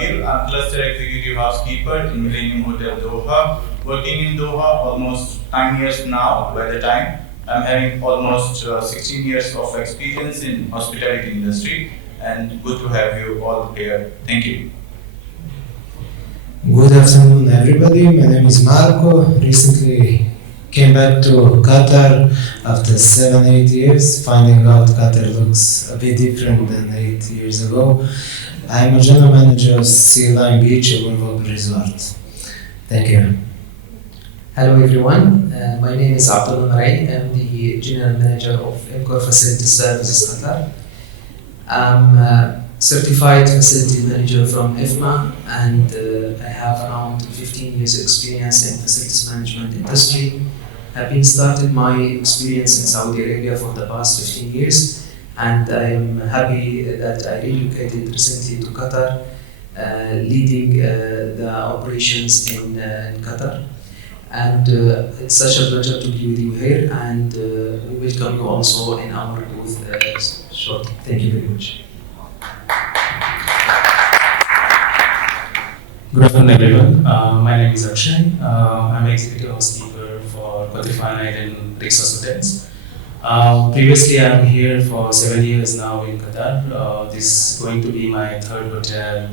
Nabil. I'm Cluster Executive Housekeeper in Millennium Hotel Doha. Working in Doha almost 9 years now by the time. I'm having almost 16 years of experience in hospitality industry, and good to have you all here. Thank you. Good afternoon, everybody. My name is Marko. Recently came back to Qatar after 7-8 years, finding out Qatar looks a bit different than 8 years ago. I'm a general manager of Sealine Beach at Murwab Resort. Thank you. Hello everyone, my name is Abdullah Marei. I'm the General Manager of EMCOR Facility Services Qatar. I'm a Certified Facility Manager from IFMA, and I have around 15 years experience in facilities management industry. I've been started my experience in Saudi Arabia for the past 15 years, and I'm happy that I relocated recently to Qatar, leading the operations in Qatar. And it's such a pleasure to be with you here, and we welcome you also in our booth shortly. Thank you very much. Good afternoon, everyone. My name is Akshay. I'm Executive Housekeeper for Qetaifan and Rixos hotels. Previously, I'm here for 7 years now in Qatar. This is going to be my third hotel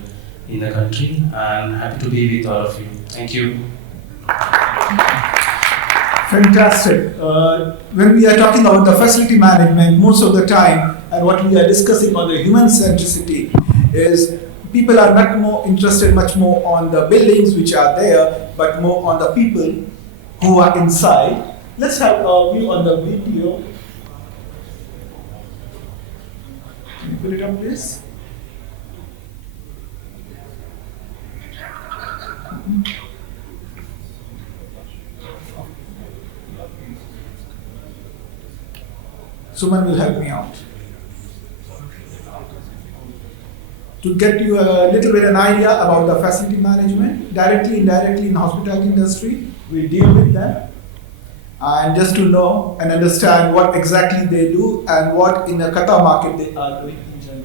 in the country. I'm happy to be with all of you. Thank you. Fantastic. When we are talking about the facility management, most of the time, and what we are discussing on the human centricity is people are much more interested on the buildings which are there, but more on the people who are inside. Let's have a view on the video. Can you put it up, please? Someone will help me out. To get you a little bit an idea about the facility management, directly, indirectly in the hospitality industry, we deal with them. And just to know and understand what exactly they do and what in the Qatar market they are doing in general.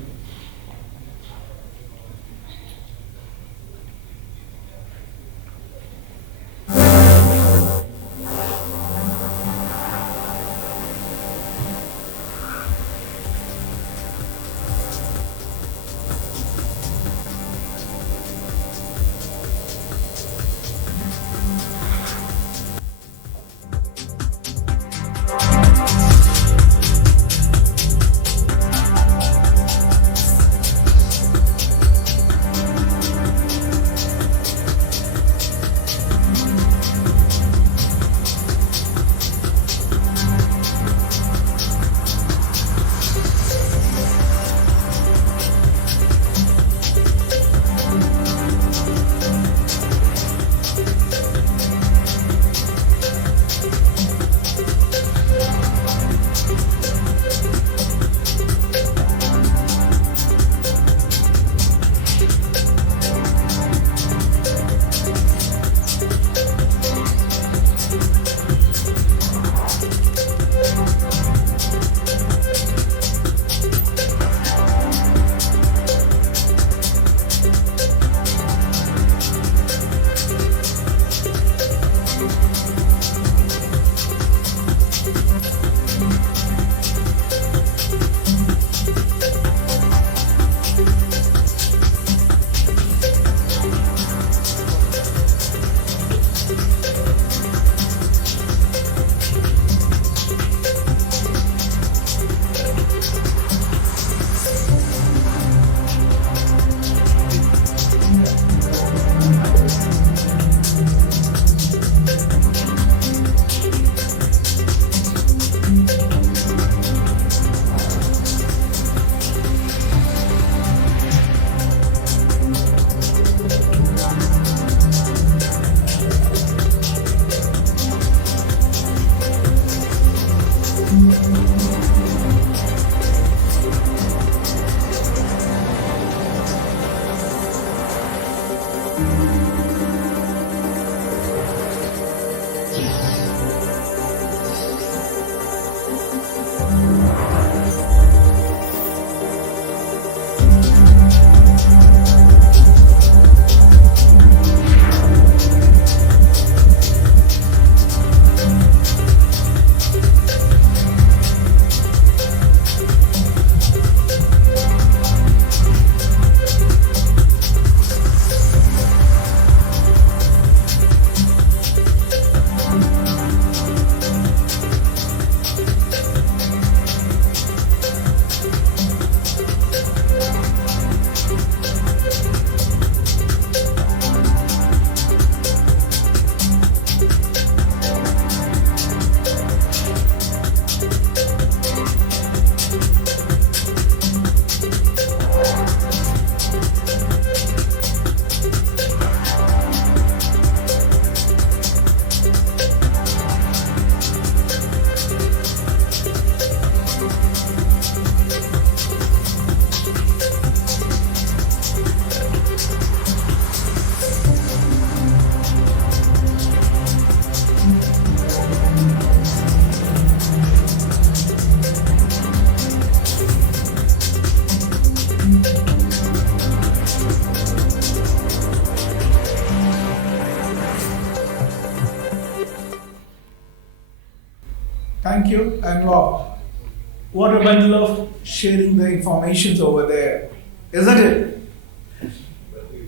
Thank you. And wow, what a bundle of sharing the informations over there, isn't it?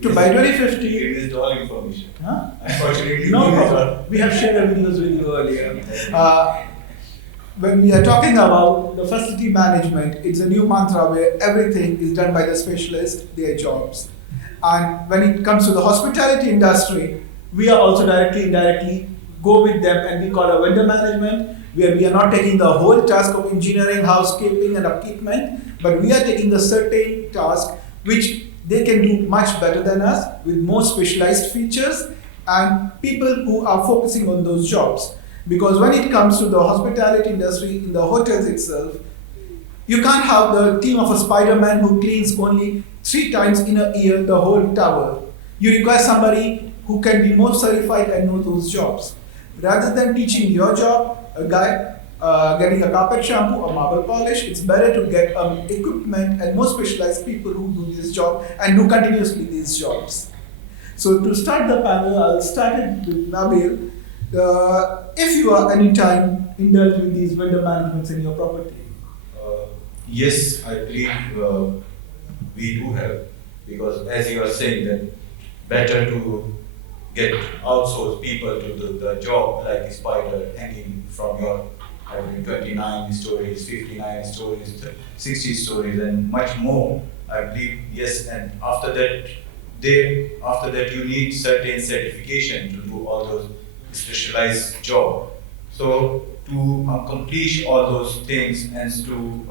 To by 2050, You missed all information. huh? Unfortunately, No you missed problem. We have shared our videos with you earlier. When we are talking about the facility management, it's a new mantra where everything is done by the specialist, their jobs. And when it comes to the hospitality industry, we are also indirectly go with them, and we call it vendor management, where we are not taking the whole task of engineering, housekeeping and upkeepment, but we are taking the certain task which they can do much better than us with more specialized features and people who are focusing on those jobs. Because when it comes to the hospitality industry in the hotels itself, you can't have the team of a Spider-Man who cleans only 3 times in a year the whole tower. You require somebody who can be more certified and know those jobs. Rather than teaching your job, a guy getting a carpet shampoo or marble polish, it's better to get equipment and more specialized people who do this job and do continuously these jobs. So to start the panel, I'll start it with Nabil. If you are anytime indulged with these vendor managements in your property. Yes, I believe we do have, because as you are saying that better to get outsourced people to do the job like a spider hanging from your 29 stories, 59 stories, 60 stories and much more. I believe yes, and after that you need certain certification to do all those specialized job. So to accomplish all those things and to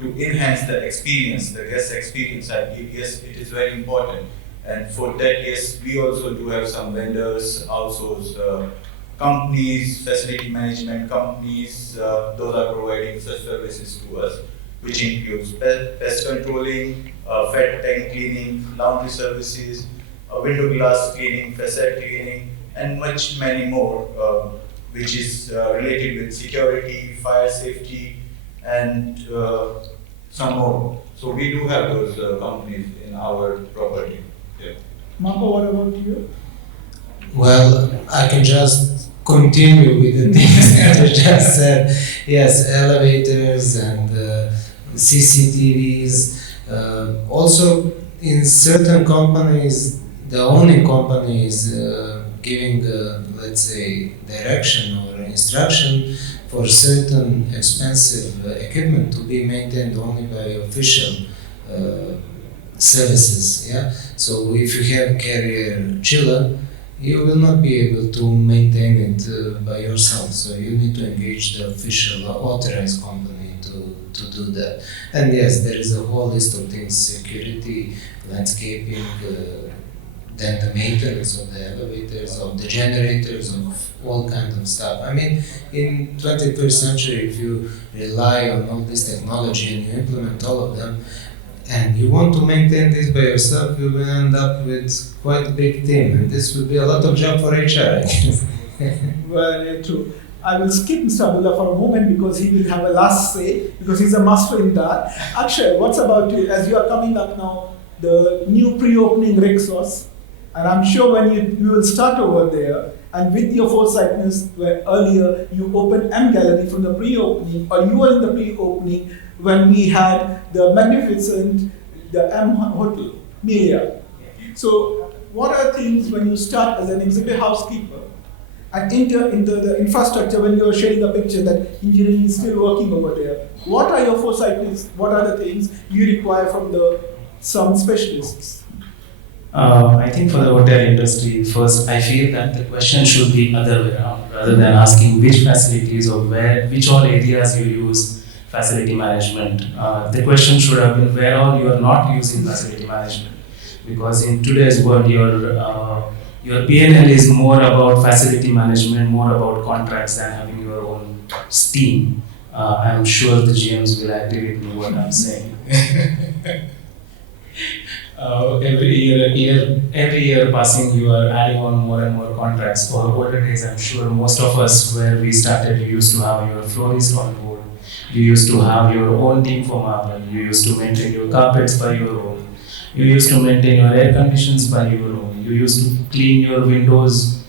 enhance the experience, the guest experience, I believe yes, it is very important. And for that, yes, we also do have some vendors, outsourced companies, facility management companies, those are providing such services to us, which includes pest controlling, fat tank cleaning, laundry services, window glass cleaning, facade cleaning, and many more, which is related with security, fire safety, and some more. So we do have those companies in our property. Yeah. Marko, what about you? Well, I can just continue with the things that you just said. Yes, elevators and CCTVs. Also, in certain companies, the owning company is giving, let's say, direction or instruction for certain expensive equipment to be maintained only by official services. Yeah. So if you have carrier chiller, you will not be able to maintain it by yourself. So you need to engage the official authorized company to do that. And yes, there is a whole list of things: security, landscaping, then the maintenance of the elevators, of the generators, of all kinds of stuff. I mean, in 21st century, if you rely on all this technology and you implement all of them, and you want to maintain this by yourself, you will end up with quite a big team, and this will be a lot of job for HR, I guess. Very true. I will skip Mr. Abdullah for a moment because he will have a last say, because he's a master in that. Akshay, what's about you? As you are coming up now, the new pre-opening Rixos, and I'm sure when you will start over there, and with your foresightness, where earlier you opened M Gallery from the pre-opening, or you were in the pre-opening when we had the magnificent, the M Hotel, Melia. So what are things when you start as an executive housekeeper and enter into the infrastructure, when you're sharing a picture that engineering is still working over there? What are your foresightness? What are the things you require from some specialists? I think for the hotel industry, first, I feel that the question should be other way around, rather than asking which facilities or which all areas you use facility management. The question should have been where all you are not using facility management. Because in today's world, your P&L is more about facility management, more about contracts than having your own team. I'm sure the GMs will agree with me what I'm saying. Every year passing, you are adding on more and more contracts. For older days, I'm sure most of us, where we started, you used to have your florist on board. You used to have your own team for marble. You used to maintain your carpets by your own. You used to maintain your air conditions by your own. You used to clean your windows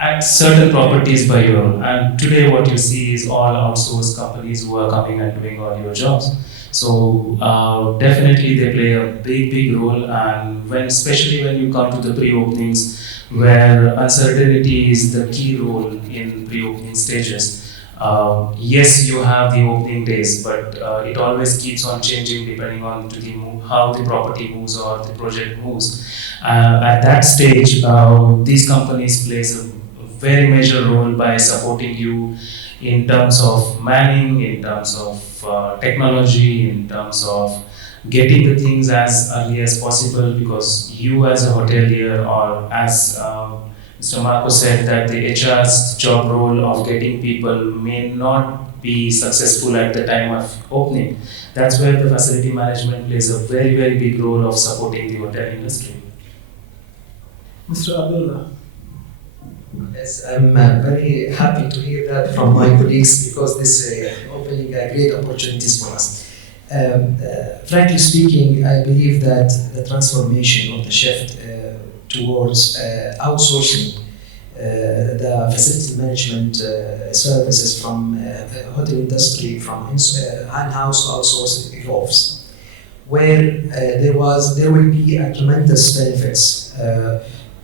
at certain properties by your, and today what you see is all outsourced companies who are coming and doing all your jobs. So definitely they play a big role, and especially when you come to the pre-openings, where uncertainty is the key role in pre-opening stages. Yes, you have the opening days, but it always keeps on changing depending on how the property moves or the project moves. At that stage, these companies plays a very major role by supporting you in terms of manning, in terms of technology, in terms of getting the things as early as possible, because you as a hotelier, or as Mr. Marko said, that the HR's job role of getting people may not be successful at the time of opening. That's where the facility management plays a very big role of supporting the hotel industry. Mr. Abdullah. Yes, I'm very happy to hear that from my colleagues, because this is opening great opportunities for us. Frankly speaking, I believe that the transformation of the shift towards outsourcing the facility management services from hotel industry, from in-house to outsourcing, evolves, where there will be a tremendous benefits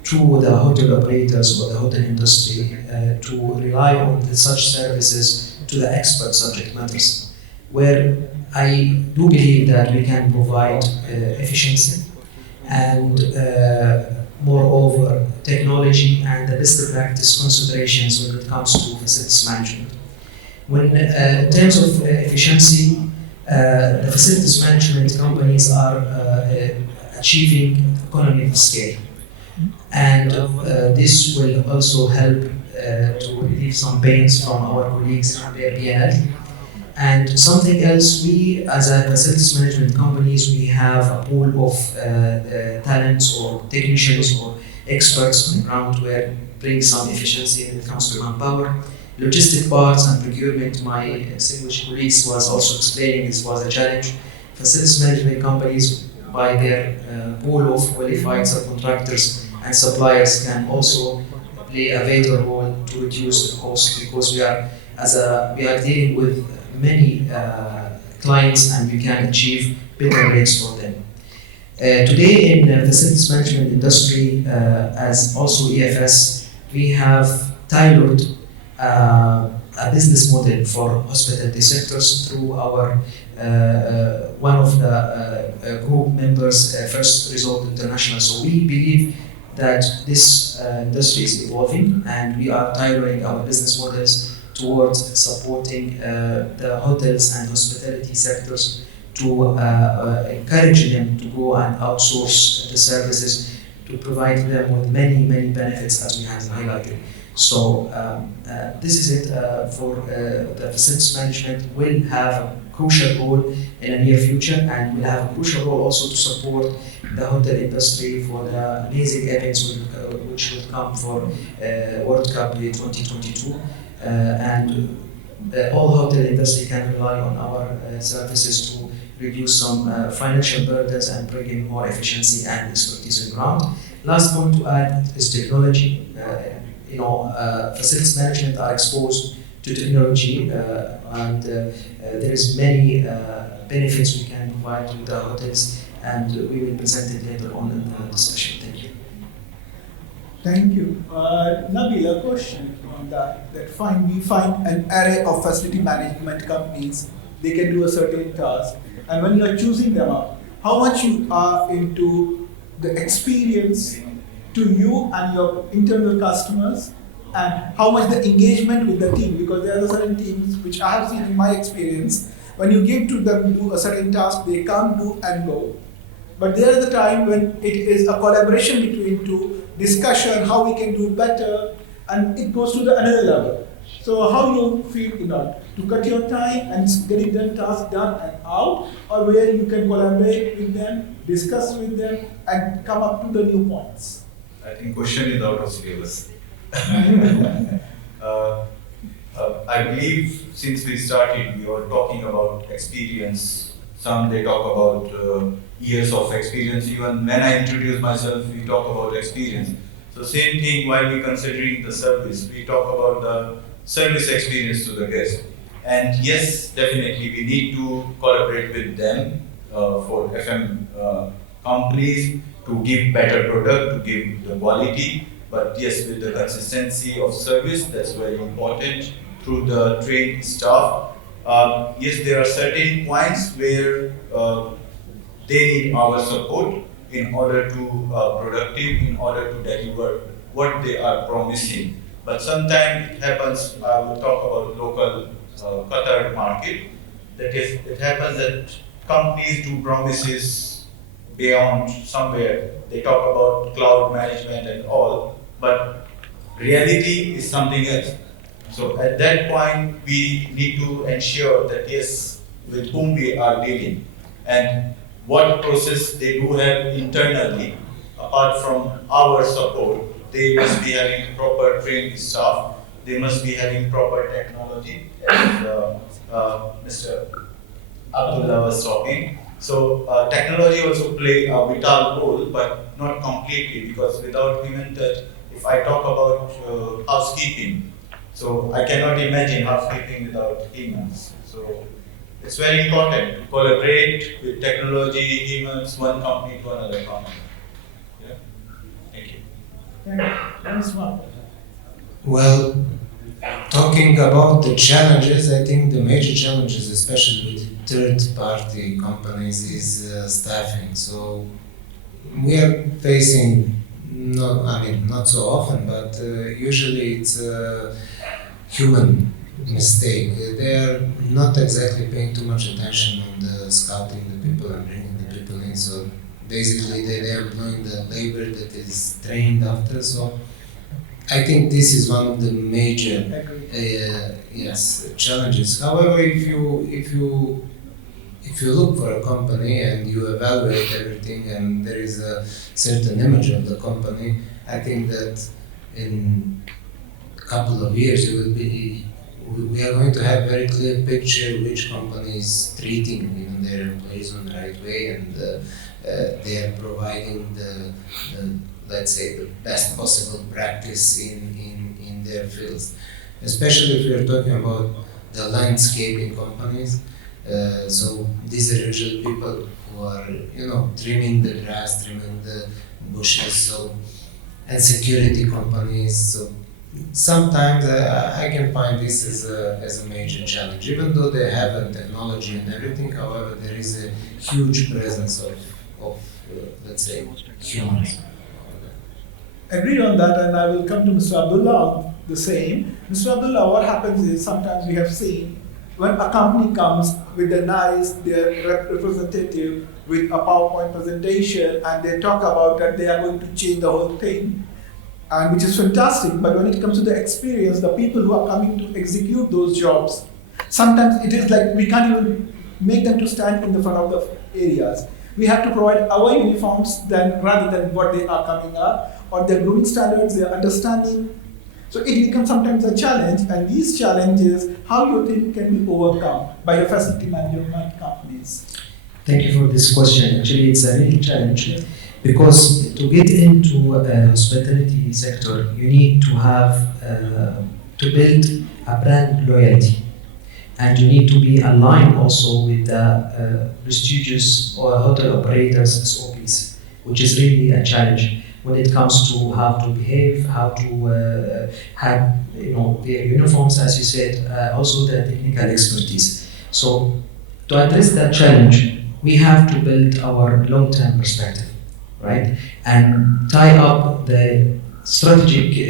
to the hotel operators or the hotel industry to rely on such services to the expert subject matters, where I do believe that we can provide efficiency and moreover technology and the best practice considerations when it comes to facilities management. When in terms of efficiency, the facilities management companies are achieving economy of scale, and this will also help to relieve some pains from our colleagues on their P&L. And something else, we as a facilities management companies, we have a pool of talents or technicians or experts on the ground where bring some efficiency when it comes to manpower. Logistic parts and procurement, my distinguished colleagues was also explaining this was a challenge. Facilities management companies, by their pool of qualified subcontractors and suppliers, can also play a vital role to reduce the cost, because we are dealing with many clients and we can achieve better rates for them. Today in the facilities management industry, as also EFS, we have tailored a business model for hospitality sectors through our one of the group members, First Resort International. So we believe that this industry is evolving, and we are tailoring our business models towards supporting the hotels and hospitality sectors to encourage them to go and outsource the services, to provide them with many benefits as we have highlighted. So this is it for the facilities management will have a crucial role in the near future, and will have a crucial role also to support the hotel industry for the amazing events which will come for World Cup 2022. And all hotel industry can rely on our services to reduce some financial burdens and bring in more efficiency and expertise on the ground. Last point to add is technology. Facilities management are exposed to technology, and there is many benefits we can provide to the hotels, and we will present it later on in the discussion. Thank you. Thank you. Nabil, a question on that. We find an array of facility management companies, they can do a certain task. And when you are choosing them out, how much you are into the experience to you and your internal customers, and how much the engagement with the team, because there are certain teams which I have seen in my experience, when you give to them do a certain task, they can't do and go. But there is a time when it is a collaboration between two, discussion, how we can do better, and it goes to the another level. So how you feel to cut your time and getting the task done and out, or where you can collaborate with them, discuss with them, and come up to the new points? I think question is out of syllabus. I believe since we started, we were talking about experience. Some they talk about years of experience. Even when I introduce myself, we talk about experience. So same thing while we considering the service, we talk about the service experience to the guest. And yes, definitely we need to collaborate with them for FM companies to give better product, to give the quality. But yes, with the consistency of service, that's very important through the trained staff. Yes, there are certain points where they need our support in order to productive, in order to deliver what they are promising. But sometimes it happens, I will talk about local Qatar market, that is, it happens that companies do promises beyond somewhere. They talk about cloud management and all, but reality is something else. So at that point, we need to ensure that yes, with whom we are dealing and what process they do have internally, apart from our support. They must be having proper trained staff. They must be having proper technology, as Mr. Abdullah was talking. So technology also play a vital role, but not completely, because without human touch, if I talk about housekeeping, so I cannot imagine housekeeping without humans. So it's very important to collaborate with technology, humans, one company to another company. Yeah. Thank you. Thanks, Marko. Well, talking about the challenges, I think the major challenges, especially with third-party companies, is staffing. So we are facing, not so often, but usually it's a human mistake. They are not exactly paying too much attention on the scouting the people and bringing the people in. So basically, they are employing the labor that is trained after. So I think this is one of the major challenges. However, if you look for a company and you evaluate everything and there is a certain image of the company, I think that in a couple of years we are going to have a very clear picture which company is treating their employees on the right way, and they are providing the let's say the best possible practice in their fields. Especially if we are talking about the landscaping companies. So these are usually people who are trimming the grass, trimming the bushes, and security companies. So sometimes I can find this as a major challenge, even though they have a technology and everything. However, there is a huge presence of let's say humans. Agreed on that, and I will come to Mr. Abdullah the same. Mr. Abdullah, what happens is sometimes we have seen when a company comes with their representative with a PowerPoint presentation and they talk about that they are going to change the whole thing, and which is fantastic, but when it comes to the experience, the people who are coming to execute those jobs, sometimes it is like we can't even make them to stand in the front of the areas. We have to provide our uniforms rather than what they are coming up, or their grooming standards, their understanding. So it becomes sometimes a challenge, and these challenges, how you think can be overcome by the facility management companies? Thank you for this question. Actually, it's a real challenge because to get into the hospitality sector, you need to have to build a brand loyalty, and you need to be aligned also with the prestigious or hotel operators SOPs, which is really a challenge when it comes to how to behave, how to have their uniforms, as you said, also the technical expertise. So to address that challenge, we have to build our long-term perspective, right, and tie up the strategic,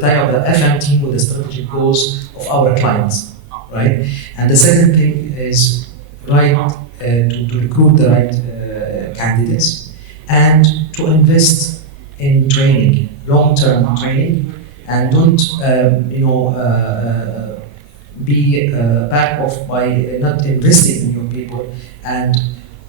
tie up the FM team with the strategic goals of our clients, right. And the second thing is to recruit the right candidates, and to invest in training, long-term training, and don't be back off by not investing in your people. And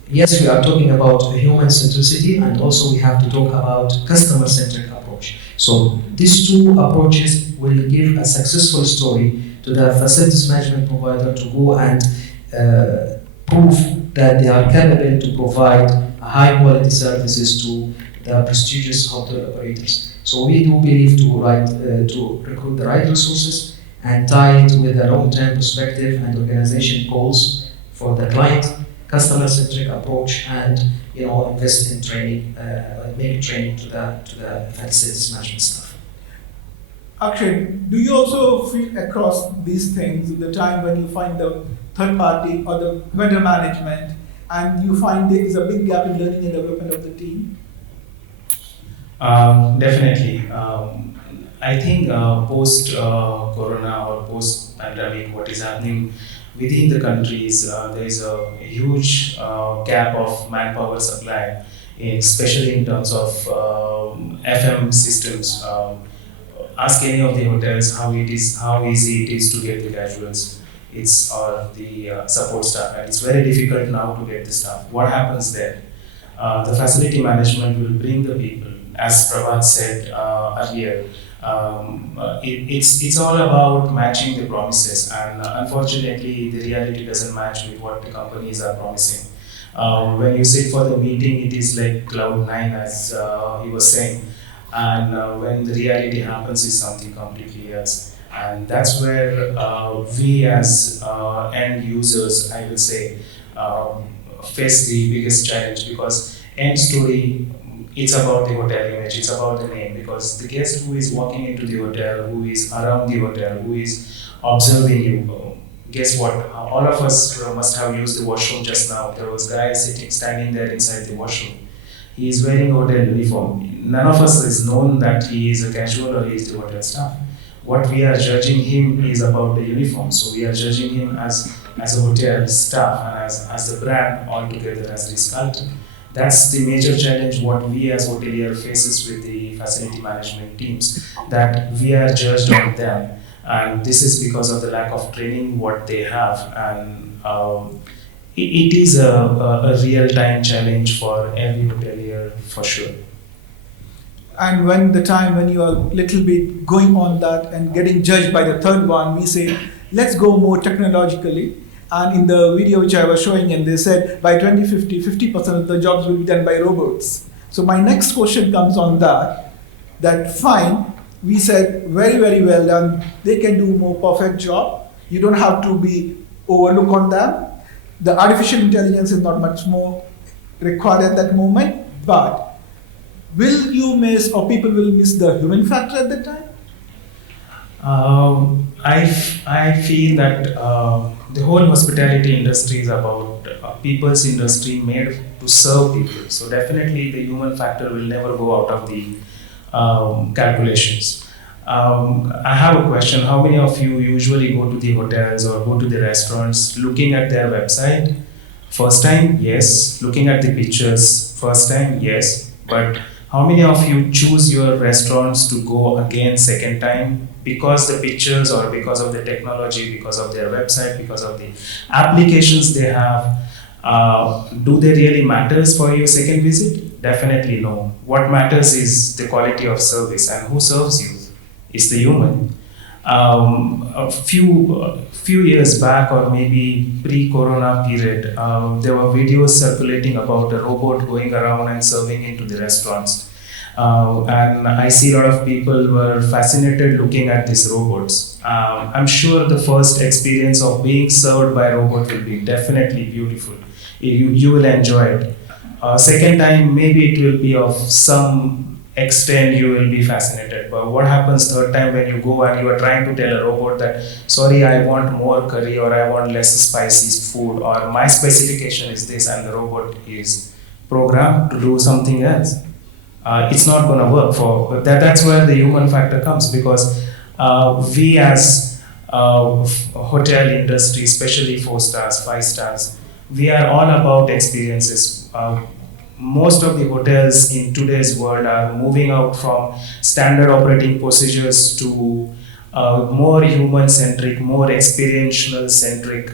yes, we are talking about human centricity, and also we have to talk about customer-centric approach. So these two approaches will give a successful story to the facilities management provider to go and prove that they are capable to provide high quality services to the prestigious hotel operators. So we do believe to recruit the right resources and tie it with a long-term perspective and organization goals for the client, customer-centric approach, and invest in training, make training to the facilities management staff. Akshay, do you also feel across these things the time when you find the third party or the vendor management and you find there is a big gap in learning and development of the team? Definitely. I think post-corona or post-pandemic, what is happening within the countries, there is a huge gap of manpower supply, especially in terms of FM systems. Ask any of the hotels how easy it is to get the casuals. Or the support staff, and it's very difficult now to get the staff. What happens there? The facility management will bring the people, as Prabhat said earlier. It's all about matching the promises, and unfortunately, the reality doesn't match with what the companies are promising. When you sit for the meeting, it is like cloud nine, as he was saying, and when the reality happens, is something completely else. And that's where we as end users, I will say, face the biggest challenge, because end story, it's about the hotel image, it's about the name, because the guest who is walking into the hotel, who is around the hotel, who is observing you, guess what? All of us must have used the washroom just now. There was a guy standing there inside the washroom. He is wearing hotel uniform. None of us is known that he is a casual or he is the hotel staff. What we are judging him is about the uniform. So we are judging him as a hotel staff and as the brand altogether, as Ritz-Carlton. That's the major challenge what we as hotelier faces with the facility management teams, that we are judged on them. And this is because of the lack of training what they have. And it is a real-time challenge for every hotelier for sure. And when you are little bit going on that and getting judged by the third one, we say, let's go more technologically. And in the video which I was showing, and they said by 2050, 50% of the jobs will be done by robots. So my next question comes on that fine, we said very, very well done. They can do more perfect job. You don't have to be overlook on them. The artificial intelligence is not much more required at that moment, but will you miss, or people will miss the human factor at that time? I feel that the whole hospitality industry is about people's industry made to serve people. So definitely the human factor will never go out of the calculations. I have a question. How many of you usually go to the hotels or go to the restaurants looking at their website? First time, yes. Looking at the pictures, first time, yes. But how many of you choose your restaurants to go again second time because the pictures or because of the technology, because of their website, because of the applications they have? Do they really matters for your second visit? Definitely no. What matters is the quality of service, and who serves you is the human. A few years back, or maybe pre-corona period, there were videos circulating about a robot going around and serving into the restaurants. And I see a lot of people were fascinated looking at these robots. I'm sure the first experience of being served by a robot will be definitely beautiful. You will enjoy it. Second time, maybe it will be of some extent you will be fascinated. But what happens third time when you go and you are trying to tell a robot that, sorry, I want more curry, or I want less spicy food, or my specification is this, and the robot is programmed to do something else. It's not going to work but that's where the human factor comes, because we as hotel industry, especially 4 stars, 5 stars, we are all about experiences. Most of the hotels in today's world are moving out from standard operating procedures to more human-centric, more experiential-centric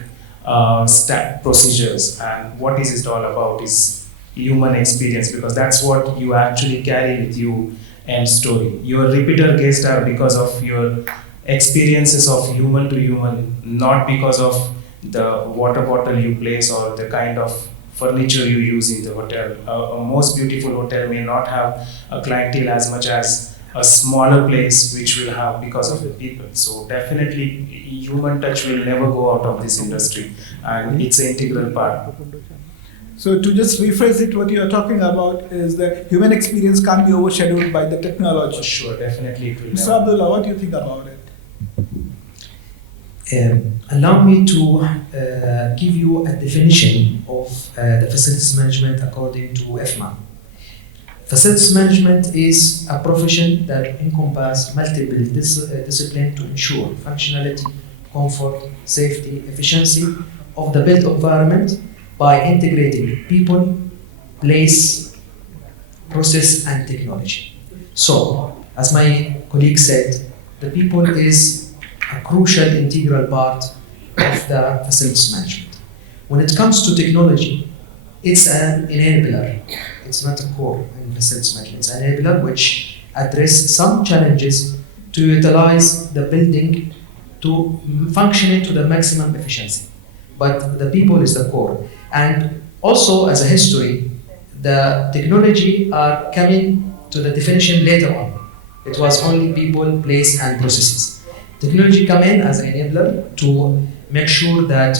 procedures. And what is it all about is human experience, because that's what you actually carry with you and story. Your repeater guests are because of your experiences of human to human, not because of the water bottle you place or the kind of furniture you use in the hotel. A most beautiful hotel may not have a clientele as much as a smaller place which will have because of the people. So definitely human touch will never go out of this industry, and it's an integral part. So to just rephrase it, what you are talking about is the human experience can't be overshadowed by the technology. For sure, definitely it will Mr. never. Abdullah, what do you think about it? Allow me to give you a definition of the facilities management according to EFMA. Facilities management is a profession that encompasses multiple disciplines to ensure functionality, comfort, safety, efficiency of the built environment by integrating people, place, process, and technology. So, as my colleague said, the people is a crucial integral part of the facilities management. When it comes to technology, it's an enabler. It's not a core in facilities management. It's an enabler which addresses some challenges to utilize the building to function to the maximum efficiency. But the people is the core. And also, as a history, the technology are coming to the definition later on. It was only people, place, and processes. Technology come in as an enabler to make sure that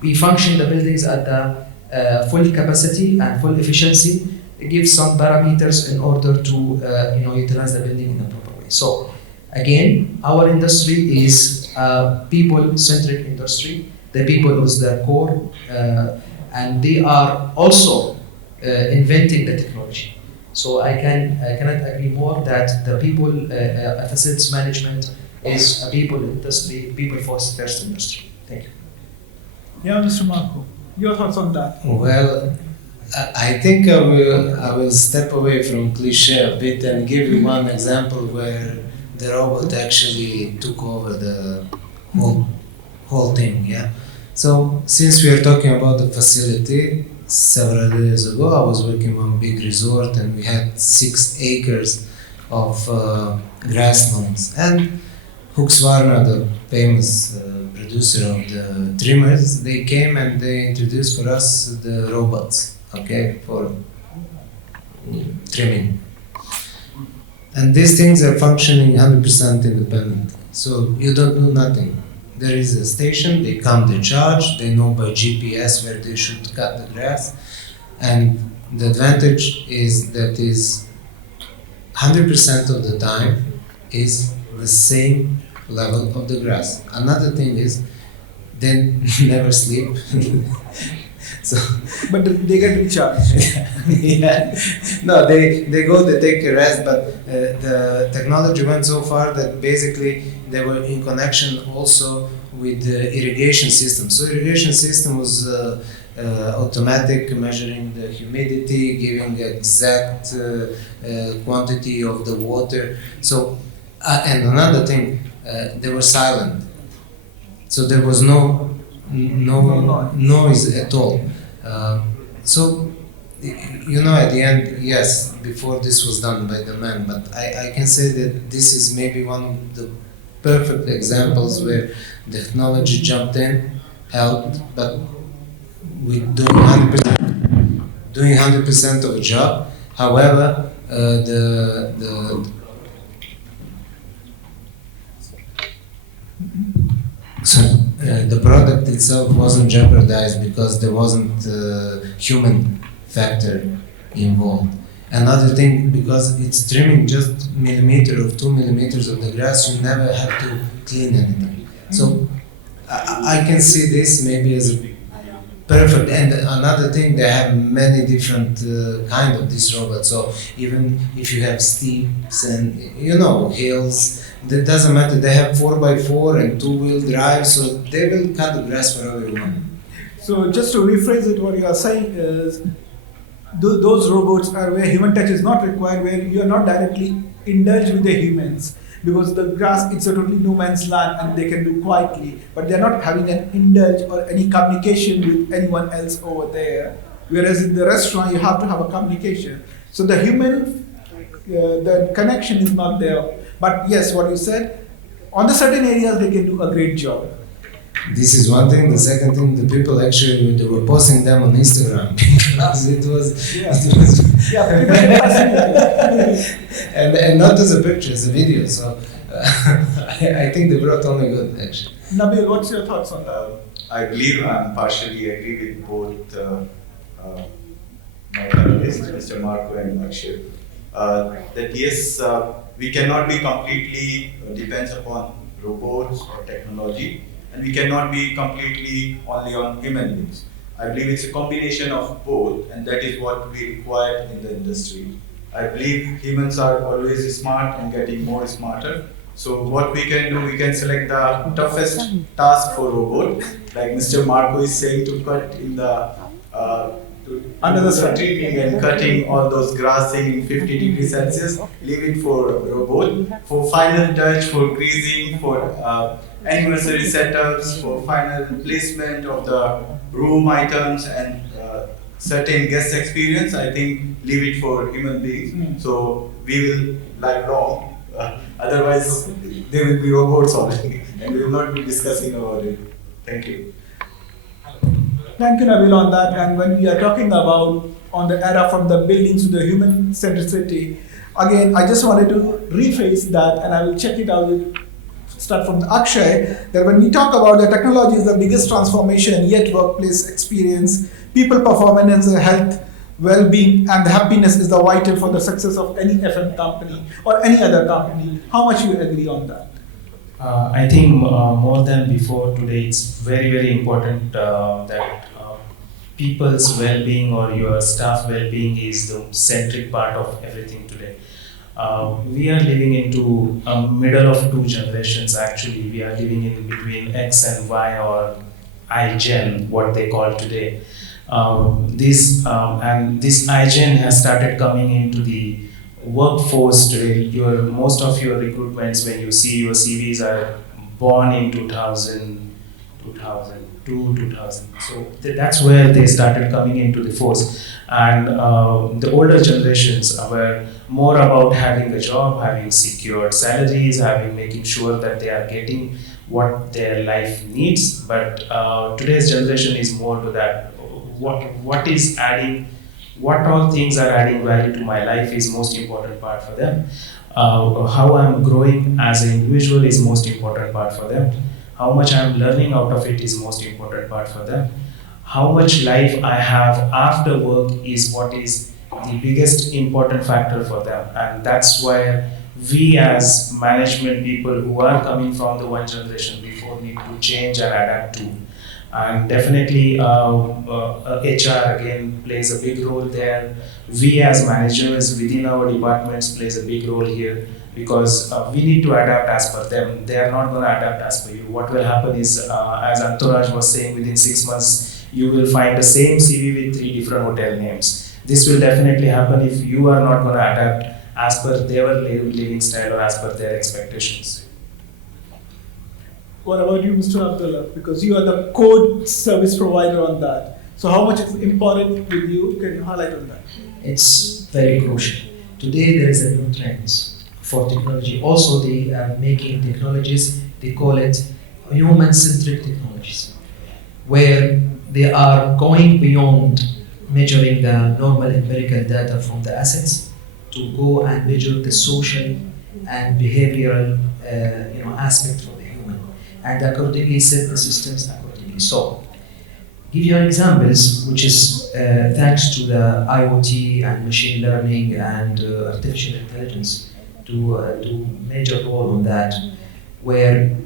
we function the buildings at the full capacity and full efficiency. It gives some parameters in order to utilize the building in a proper way. So, again, our industry is a people-centric industry. The people is the core, and they are also inventing the technology. So I cannot agree more that the people facilities management is a people industry, people first industry. Thank you. Yeah, Mr. Marko, your thoughts on that? Well, I think I will step away from cliche a bit and give you one example where the robot actually took over the whole thing. Yeah. So since we are talking about the facility, several years ago I was working on a big resort and we had 6 acres of grasslands. And Housekeeper, the famous producer of the trimmers, they came and they introduced for us the robots, okay, for trimming. And these things are functioning 100% independently. So you don't do nothing. There is a station, they come, they charge, they know by GPS where they should cut the grass. And the advantage is that is 100% of the time is the same level of the grass. Another thing is they never sleep. So, but they get recharged. yeah. No, they go, they take a rest, but the technology went so far that basically they were in connection also with the irrigation system. So irrigation system was automatic, measuring the humidity, giving exact quantity of the water. So, and another thing, they were silent. So there was no noise at all. So, at the end, yes, before this was done by the man, but I can say that this is maybe one of the perfect examples where technology jumped in, helped, but with doing 100% of a job. However, the product itself wasn't jeopardized because there wasn't a human factor involved. Another thing, because it's trimming just millimeter of 2 millimeters of the grass, you never have to clean anything. So I can see this maybe as a perfect. And another thing, they have many different kind of these robots. So even if you have steeps and hills, that doesn't matter. They have 4x4 and 2-wheel drive, so they will cut the grass for everyone. So just to rephrase it, what you are saying is those robots are where human touch is not required, where you are not directly indulged with the humans, because the grass, it's a totally no man's land and they can do quietly, but they're not having an indulge or any communication with anyone else over there. Whereas in the restaurant, you have to have a communication. So the human, the connection is not there. But yes, what you said, on the certain areas they can do a great job. This is one thing. The second thing, the people actually, they were posting them on Instagram because it was and not as a picture, as a video. So I think they brought only good actually. Nabil, what's your thoughts on that? I believe I'm partially agree with both my panelists, Mr. Marko and Akshay, that yes, we cannot be completely depends upon robots or technology, and we cannot be completely only on human beings. I believe it's a combination of both, and that is what we require in the industry. I believe humans are always smart and getting more smarter. So what we can do, we can select the toughest task for robot, like Mr. Marko is saying, to cut in the under the sun, trimming and cutting all those grassing in 50 degrees Celsius, leave it for robot. For final touch, for greasing, for anniversary setups, for final placement of the room items and certain guest experience, I think leave it for human beings. So we will live long. Otherwise, there will be robots already, and we will not be discussing about it. Thank you. Thank you, Nabil, on that. And when we are talking about on the era from the buildings to the human centricity, again, I just wanted to rephrase that, and I will check it out. Start from Akshay. That when we talk about the technology is the biggest transformation, and yet workplace experience, people performance, health, well-being, and happiness is the vital for the success of any FM company or any other company. How much you agree on that? I think more than before today, it's very, very important that people's well-being or your staff well-being is the centric part of everything today. We are living into a middle of two generations actually. We are living in between X and Y, or iGen, what they call today. This iGen has started coming into the workforce today. Most of your recruitments, when you see your CVs, are born in 2000, 2002, 2000. So that's where they started coming into the force. And the older generations were more about having a job, having secured salaries, making sure that they are getting what their life needs. But today's generation is more to that. What all things are adding value to my life is most important part for them. How I'm growing as an individual is most important part for them. How much I'm learning out of it is most important part for them. How much life I have after work is what is the biggest important factor for them. And that's where we as management people who are coming from the one generation before need to change and adapt to. And definitely HR again plays a big role there. We as managers within our departments plays a big role here, because we need to adapt as per them. They are not going to adapt as per you. What will happen is, as Anturaj was saying, within 6 months you will find the same CV with 3 different hotel names. This will definitely happen if you are not going to adapt as per their living style or as per their expectations. What about you, Mr. Abdullah? Because you are the code service provider on that. So how much is important with you? Can you highlight on that? It's very crucial. Today there is a new trend for technology. Also they are making technologies, they call it human-centric technologies, where they are going beyond measuring the normal empirical data from the assets to go and measure the social and behavioral aspect for the human, and accordingly set the systems accordingly. So, give you examples, which is thanks to the IoT and machine learning and artificial intelligence to major role on that, where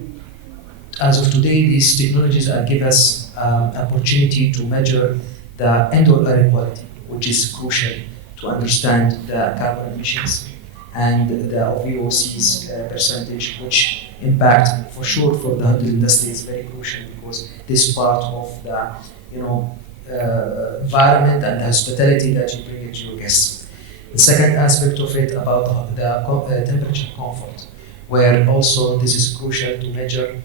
as of today these technologies are give us opportunity to measure the indoor air quality, which is crucial to understand the carbon emissions and the VOC's percentage, which impact for sure for the hotel industry is very crucial, because this part of the environment and hospitality that you bring to your guests. The second aspect of it about the temperature comfort, where also this is crucial to measure.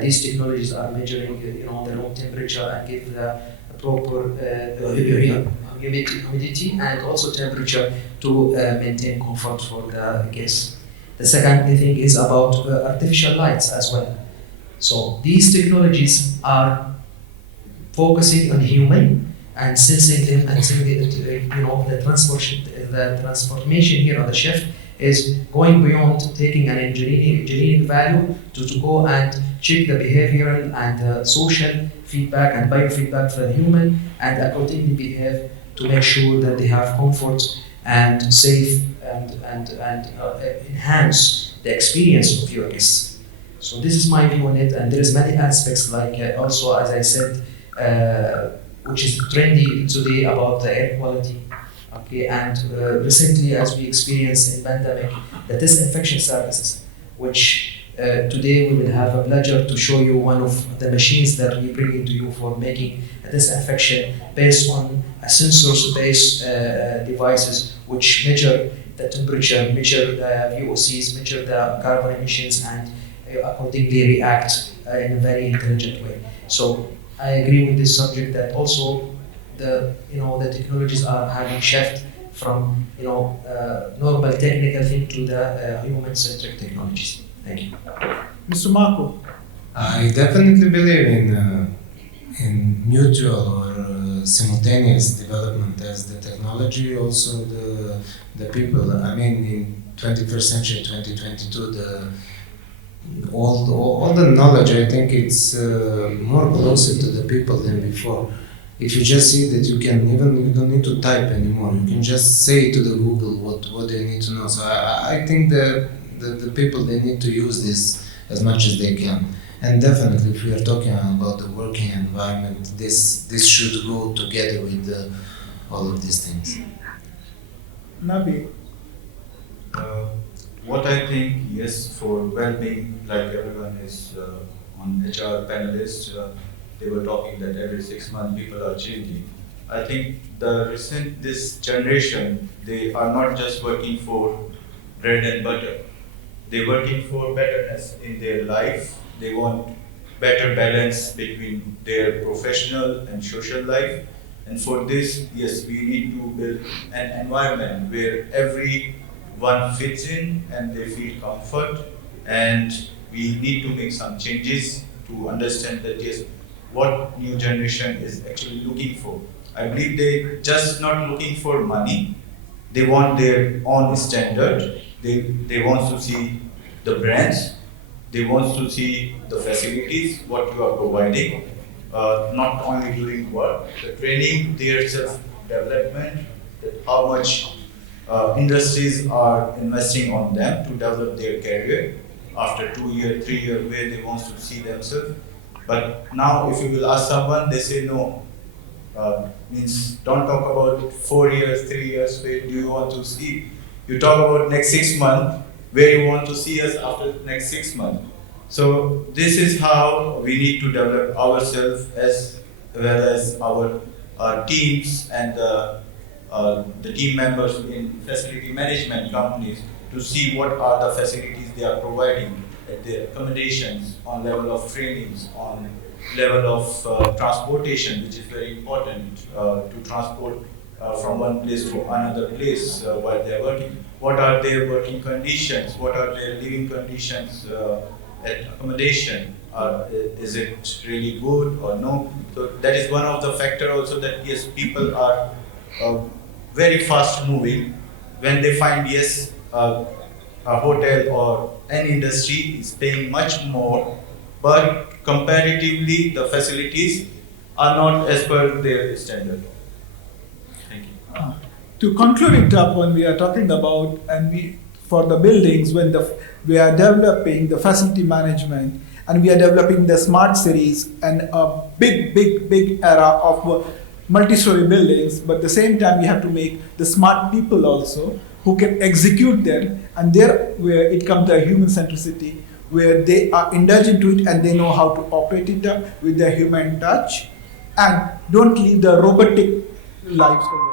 These technologies are measuring the room temperature and give the proper humidity and also temperature to maintain comfort for the guests. The second thing is about artificial lights as well. So these technologies are focusing on human and sensing them and seeing the transformation here on the shift is going beyond taking an engineering value to go and check the behavioral and social feedback and biofeedback for the human and accordingly behave to make sure that they have comfort and safe and enhance the experience of your guests. So this is my view on it, and there is many aspects like also, as I said, which is trendy today about the air quality. Okay, and recently, as we experienced in pandemic, the disinfection services, which today we will have a pleasure to show you one of the machines that we bring into you for making a disinfection based on a sensors-based devices which measure the temperature, measure the VOCs, measure the carbon emissions, and accordingly react in a very intelligent way. So I agree with this subject that also the technologies are having shift from normal technical thing to the human-centric technologies. Thank you. Mr. Marko. I definitely believe in mutual or simultaneous development as the technology, also the people. I mean, in 21st century, 2022, all the knowledge, I think it's more closer to the people than before. If you just see that you don't need to type anymore. You can just say to the Google what they need to know. So I think the people, they need to use this as much as they can. And definitely, if we are talking about the working environment, this should go together with all of these things. Nabil. What I think, yes, for well-being, like everyone is on HR Panellist, they were talking that every 6 months people are changing. I think this generation, they are not just working for bread and butter. They're working for betterness in their life. They want better balance between their professional and social life. And for this, yes, we need to build an environment where everyone fits in and they feel comfort. And we need to make some changes to understand that, yes, what new generation is actually looking for. I believe they just not looking for money. They want their own standard. They want to see the brands. They want to see the facilities, what you are providing, not only doing work, the training, their self-development, how much industries are investing on them to develop their career after 2 years, 3 years, where they want to see themselves. But now if you will ask someone, they say no. Means don't talk about 4 years, 3 years, where do you want to see? You talk about next 6 months, where you want to see us after next 6 months. So this is how we need to develop ourselves as well as our teams and the team members in facility management companies to see what are the facilities they are providing at their accommodations, on level of trainings, on level of transportation, which is very important to transport from one place to another place while they are working. What are their working conditions? What are their living conditions at accommodation? Is it really good or no? So that is one of the factors also that yes, people are very fast moving when they find yes, a hotel or an industry is paying much more, but comparatively the facilities are not as per their standard. Thank you. To conclude it up, when we are talking about for the buildings, when we are developing the facility management and we are developing the smart cities and a big era of multi-story buildings, but at the same time we have to make the smart people also who can execute them, and there where it comes to human centricity, where they are indulged into it and they know how to operate it with their human touch and don't leave the robotic lives over.